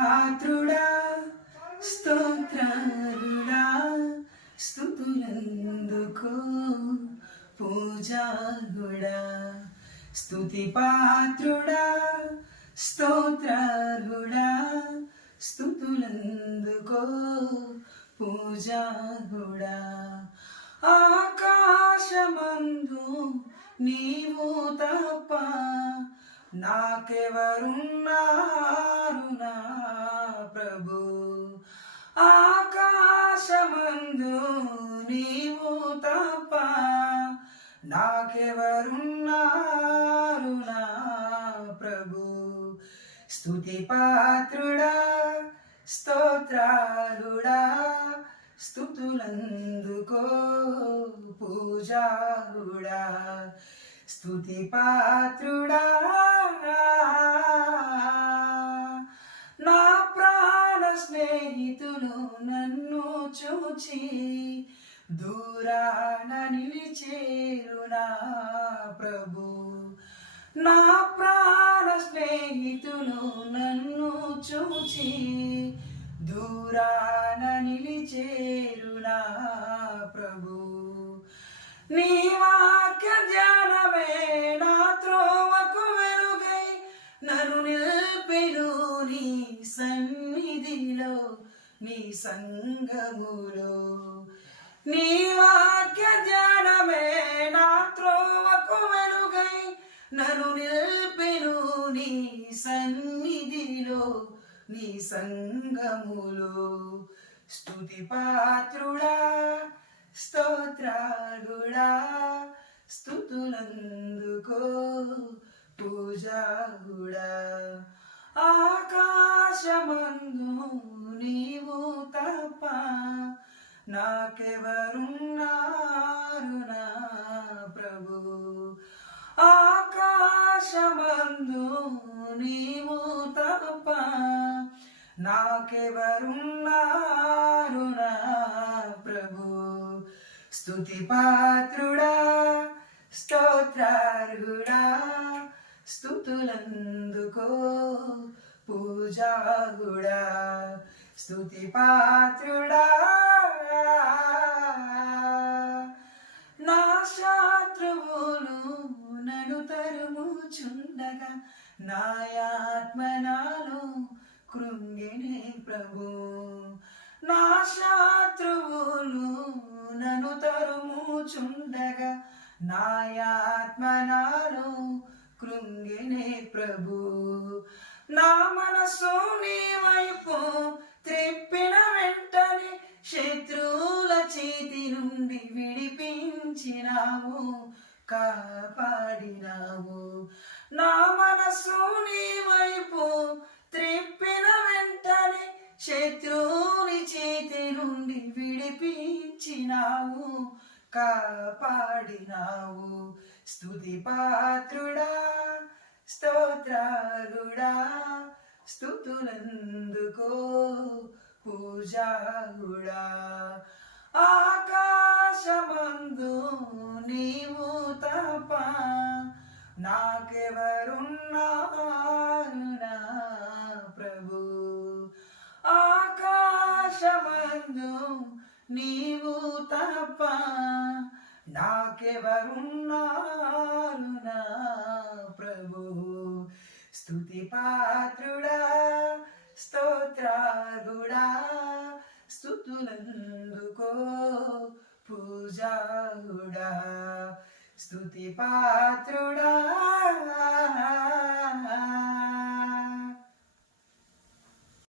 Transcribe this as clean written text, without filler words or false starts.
పాత్రుడా స్తోత్రారుడా స్తుతులందుకో పూజారుడా స్తుతి పాత్రుడా స్తోత్రారుడా స్తుతులందుకో పూజారుడా ఆకాశమందు నీవు తప్ప నాకెవరున్నారు నా ప్రభు ఆకాశమందు నీవు తప్ప నాకెవరున్నారు నా ప్రభు స్తుతి పాత్రుడా స్తోత్రాలుడా స్తుతులందుకో పూజారుడా స్తుతి పాత్రుడా నా ప్రాణ స్నేహితులు నన్ను చూచి దూరాన నిలిచేరు నా ప్రభు నా ప్రాణ స్నేహితులు నన్ను చూచి దూరాన నిలిచేరు నా ప్రభు నీ వాక్య ధ్యానమే నా త్రోవకు వెలుగై నన్ను నిల్పెను నీ సన్నిధిలో నీ సంగములో నీ వాక్య ధ్యానమే నా త్రోవకు వెలుగై నన్ను నిల్పెను నీ సన్నిధిలో నీ సంగములో స్తుతి పాత్రుడా స్తోత్రాలుడా స్తుతులందుకో పూజారుడా ఆకాశమందు నీవు తప్ప నాకెవరున్నారు నా ప్రభు ఆకాశమందు నీవు తప్ప నాకెవరున్నారు నా ప్రభు స్తుతి పాత్రుడా స్తోత్రార్హుడా స్తుతులందుకో పూజారుడా స్తుతి పాత్రుడా నా శత్రువులు నన్ను తరుముచుండగా నా ఆత్మ నాలో కృంగినే ప్రభు నా శత్రువులు నన్ను తరుముచుండగా నా ఆత్మ నాలో కృంగినే ప్రభు నా మనసు నీ వైపు త్రిప్పిన వెంటనే శత్రువుల చేతి నుండి విడిపించినావు కాపాడినావు నా మనసు నీ వైపు త్రిప్పిన వెంటనే శత్రువుని చేతి నుండి విడిపించినావు కాపాడినావు స్తుతి పాత్రుడా స్తోత్రాలుడా స్తుతులందుకో పూజారుడా ఆకాశమందు నీవు తప్ప నాకెవరున్నారు నా ప్రభు ఆకాశమందు నీవు తప్ప నాకెవరున్నారు నా ప్రభు స్తుతి పాత్రుడా స్తోత్రాలుడా స్తుతులందుకో పూజారుడా స్తుతి పాత్రుడా